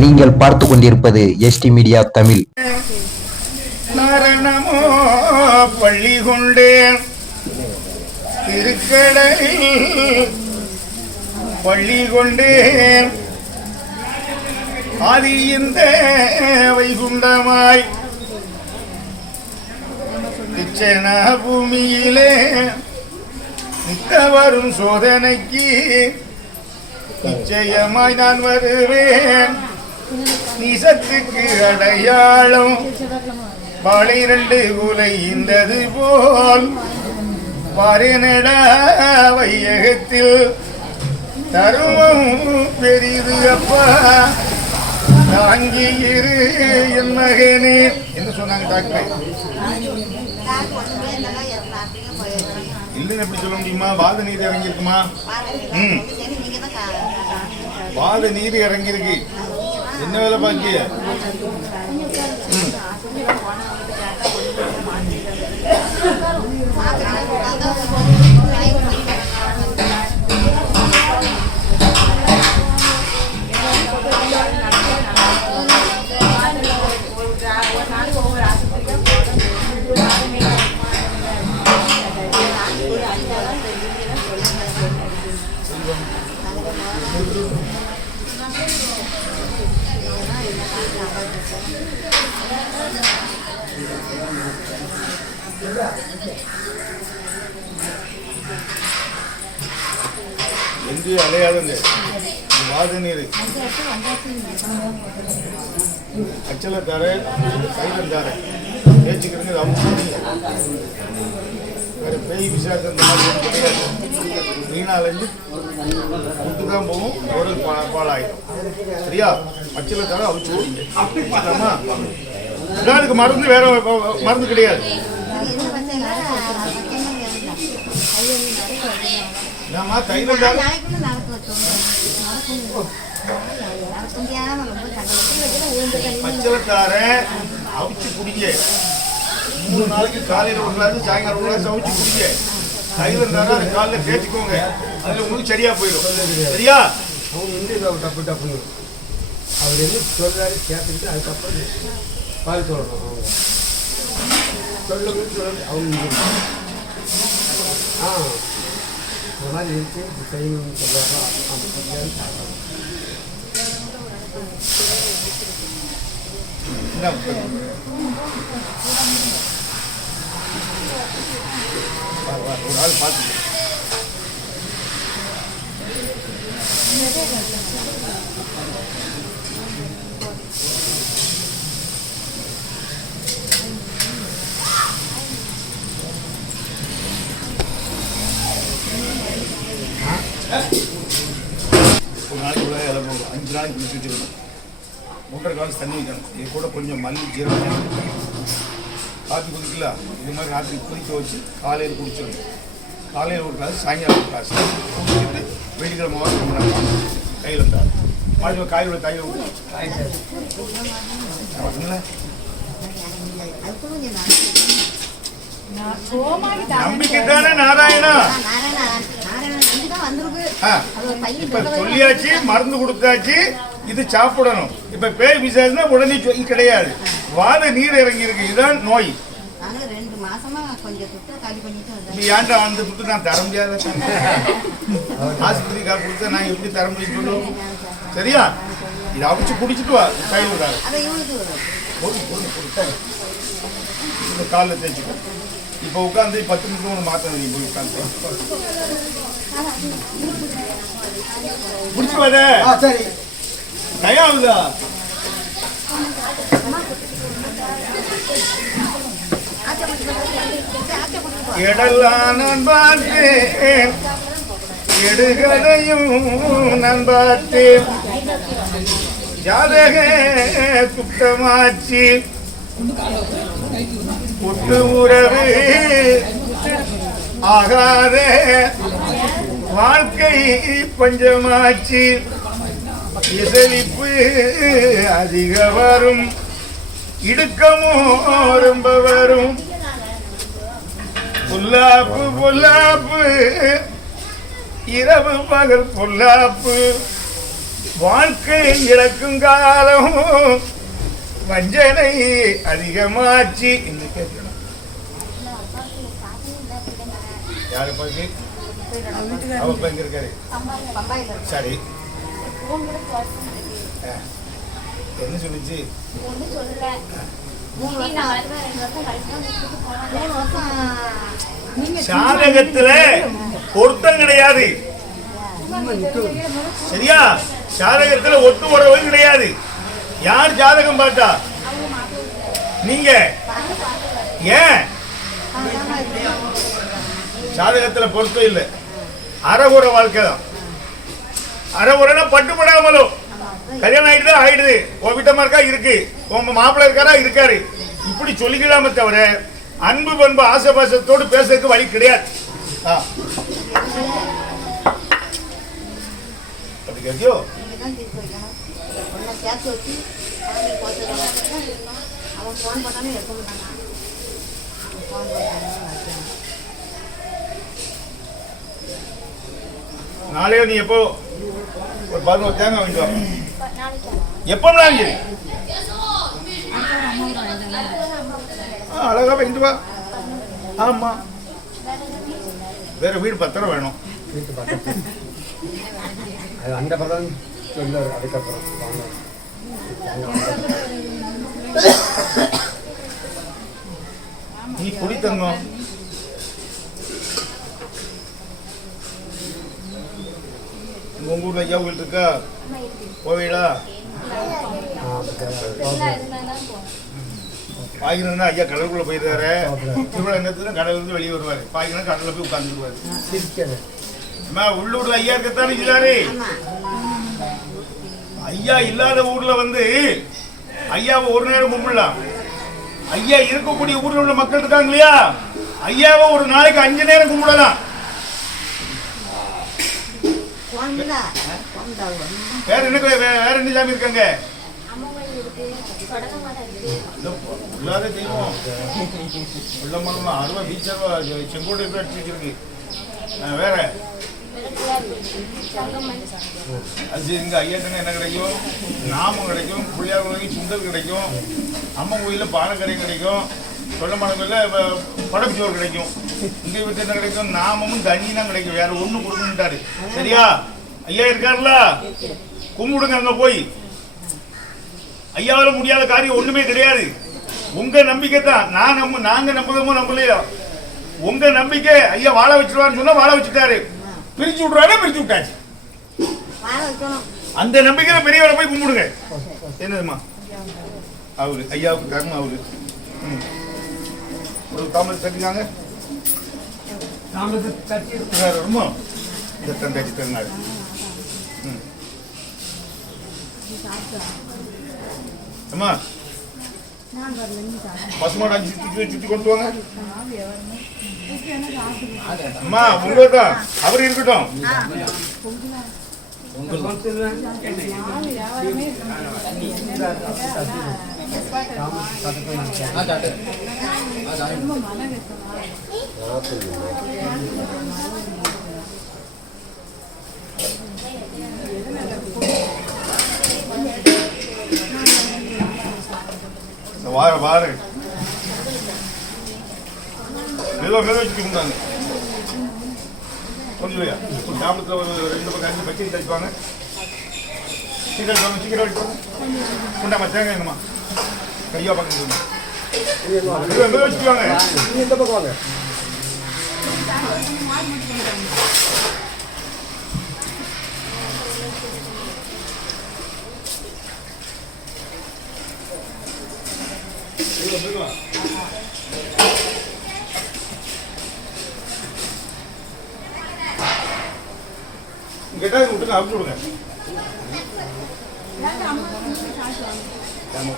நீங்கள் பார்த்து கொண்டிருப்பது எஸ்டி மீடியா தமிழ். நரணமோ பள்ளி கொண்டேன். திருக்கடையில் பள்ளி கொண்டேன். ஆதி இந்த வைகுண்டமாய். இச்சன பூமியிலே நித்த வரும் சோதனைக்கு நிச்சயமாய் நான் வருவேன். நிசத்துக்கு அடையாளம் பனிரெண்டு குலை இந்தது போல் பரிநட வையகத்தில் தருமம் பெரிது அப்பா. தாங்கி இரு என் மகனே என்ன சொன்னாங்க டாக்டர். இல்லைன்னு எப்படி சொல்ல முடியுமா? வாத நீர் இறங்கியிருக்குமா? ம். வாத நீர் இறங்கியிருக்கு. என்ன வேலை பாக்கிய? எங்கேயும் அலையாதுங்க. இது வாத நீர். அச்சல தர கைலம் பேச்சுக்கிறங்க அவங்க வேறு பேய் விசாரித்த இந்த மாதிரி தான் போகும் ஒரு பாலாயிடும் சரியா? அச்சல தர அவிச்சு ஊறிங்க அதுக்கு மருந்து வேற மருந்து கிடையாது. ஏம்மா தைலம் தர பச்சளத்தார அவிச்சு குடிங்க மூணு நாளைக்கு காலையில் ஒரு கிளாஸ் சாயங்காலம் ஒரு கிளாஸ் அவிச்சு குடிங்க தைலம் இருந்தாலும் அது காலையில் தேய்ச்சிக்கோங்க அதில் உங்களுக்கு சரியாக போயிடும். சரியா? அவங்க வந்து இதை டப்பு டப்புன்னு அவர் என்ன சொல்கிறாரு கேட்டுக்கிட்டு அதுக்கப்புறம் பால் சொல்லணும் அவங்க சொல்லுங்க. சொல்ல அவங்க ஆ இந்த மாதிரி இருக்கு. இப்படி செய்யணும்னு சொல்லுவாங்க அந்த சொல்லியாரு சாப்பிடணும் இந்தாங்க. வா, வா, ஒரு ஆள் பார்த்து ஒரு நாளைக்கு உள்ள இலை போகும் அஞ்சு நாளைக்கு குளிச்சு வச்சுக்கணும் காலம் தண்ணி வைக்கணும் இது கூட கொஞ்சம் மல்லி ஜீரகம் காப்பி குடிக்கல. இது மாதிரி ராத்திரி குடிக்க வச்சு காலையில் குடிச்சிடணும். காலையில் ஒரு கிளாஸ் சாயங்காலம் ஒரு கிளாஸ் குடிச்சிட்டு வெள்ளிக்கிழமை வாரம் ரொம்ப நேரம் கையில் இருந்தார் மாடி காயோட கையில் பார்த்தீங்களா நம்பிக்கை தானே நாராயணா? ஆ. இப்ப சொல்லியாச்சு மருந்து கொடுத்தாச்சு. இது சாப்பிடணும். இப்ப பேய் விசாரினா உடனே சொல்லி கிடையாது. வாத நீர் இறங்கி இருக்கு இதுதான் நோய். ரெண்டு மாசமா கொஞ்சம் துட்டு காலி பண்ணிட்டு நீ ஏன்டா அந்த துட்டு? நான் தர முடியாத ஆஸ்பத்திரி கொடுத்தா நான் எப்படி தர முடியும் சரியா? இதை அவிச்சு குடிச்சிட்டு வா. கையில் விடாது இந்த காலில் தேய்ச்சிக்கோ. இப்போ உட்காந்து பத்து நிமிஷம் ஒன்று மாற்றணும் நீ போய் உட்காந்து பிடிச்சி வர ஆ சரி தயாவுதா எடெல்லாம் நான் பார்த்தேன் எடுகதையும் நான் பார்த்தேன் ஜாதக குற்றமாச்சு புட்டு உறவு ஆகாத. வாழ்க்கை பஞ்சமாச்சு இசைப்பு அதிக வரும். இடுக்கமோ ரொம்ப வரும். பொல்லாப்பு பொல்லாப்பு. இரவு பகல் பொல்லாப்பு. வாழ்க்கை இழக்கும் காலம். வஞ்சனை அதிகமாச்சு. இன்னும் கேட்கணும் யாரு பாக்கி அவ இப்ப எங்க இருக்காரு. பம்பாயில். இருக்கு. சரி. என்ன சொல்லுச்சு? நீங்க சாதகத்துல பொருத்தம் கிடையாது. சரியா? ஜாதகத்துல ஒட்டு உறவு கிடையாது. யார் ஜாதகம் பார்த்தா? நீங்க. ஏன்? ஜாதகத்துல பொருத்தம் இல்லை. அறகுற வாழ்க்கை தான். அறகுறனா பட்டுப்படாமலும் கல்யாணம் ஆயிடுது ஆயிடுது. உன் வீட்டமா இருக்கா? இருக்கு. உங்க மாப்பிள்ள இருக்காரா? இருக்காரு. இப்படி சொல்லிக்கலாமே தவிர அன்பு பண்பு ஆசபாசத்தோடு பேசுறதுக்கு வழி கிடையாது. நாளையோ நீ எப்போ ஒரு பதினோரு தேங்காய் வாங்கிட்டு வா எப்போ சரி ஆ அழகா வாங்கிட்டு வா. ஆமா. வேற வீடு பத்திரம் வேணும். வீட்டு பக்கத்து அது அந்த பக்கம் சொல்லார் அதுக்கப்புறம் வாங்க நீ குடி தங்கம். உங்க ஊர்ல ஐயா வீடு இருக்கா? போவீடா பாய்க்கணும்னா ஐயா கடலுக்குள்ள போயிருக்காரு. திருவிழா நேரத்துல கடல்ல இருந்து வெளியே வருவாரு. பாய்க்கணும் கடல்ல போய் உட்காந்துருவாரு அம்மா உள்ளூர்ல ஐயா இருக்கத்தானே இல்லாரு ஐயா இல்லாத ஊர்ல வந்து ஐயாவை ஒரு நேரம் கும்பிடலாம். ஐயா இருக்கக்கூடிய ஊர்ல உள்ள மக்கள் இருக்காங்க இல்லையா? ஐயாவை ஒரு நாளைக்கு அஞ்சு நேரம் கும்பிடலாம். வேற என்ன வேற என்ன சாமி இருக்காங்க? இல்லாத தெய்வம். உள்ள மரம் அருவா பீச்சர்வா செங்கோட்டை அடிச்சு வச்சிருக்கு? வேற? அது இங்க ஐயாட்டங்க என்ன கிடைக்கும்? நாமம் கிடைக்கும் பிள்ளையார் கோயில் சுண்டல் கிடைக்கும் அம்மன் கோயிலில் பானக்கடை கிடைக்கும் சொல்லமான கோயிலில் படப்பிச்சோறு கிடைக்கும். இங்கே வீட்டு என்ன கிடைக்கும்? நாமமும் தண்ணியும் தான் கிடைக்கும். வேற ஒன்றும் கொடுக்கணுட்டாரு சரியா? ஐயா இருக்காருல்ல? கும்பிடுங்க அங்க போய். ஐயாவால முடியாத காரியம் ஒண்ணுமே கிடையாது. உங்க நம்பிக்கை தான். நான் நம்ப நாங்க நம்புறோமோ நம்பலையோ. உங்க நம்பிக்கை ஐயா வாழ வச்சிருவாருன்னு சொன்னா வாழ வச்சுட்டாரு. பிரிச்சு விட்றாரு பிரிச்சு விட்டாச்சு. அந்த நம்பிக்கையில பெரியவரை போய் கும்பிடுங்க. என்னதுமா அவரு ஐயாவுக்கு கர்மம் அவரு. ஒரு தாமரை தட்டிக்காங்க தாமதத்தை தட்டி ரொம்ப இந்த தந்தாச்சி தந்தாரு ம். அம்மா. பசுமாடு அஞ்சு சுத்தி சுத்தி கொண்டு வாங்க. அம்மா உங்க தான் அவர் இருக்கட்டும் இந்த வார வாரு மெதுவா மெதுவா வச்சுட்டு கொண்டாங்க கொஞ்சம் வையா. ஒரு சாப்பிடத்துல ஒரு ரெண்டு பக்கம் அஞ்சு பச்சை தச்சுவாங்க சீக்கிரம் வாங்க சீக்கிரம் வச்சுவாங்க கொண்டாமா தேங்காய் என்னமா கையா பக்கம் மெதுவா மெதுவா வச்சுட்டு வாங்க நீ இந்த பக்கம் வாங்க? கேட்டா விட்டுங்க அவுத்து விடுங்க ஆமா,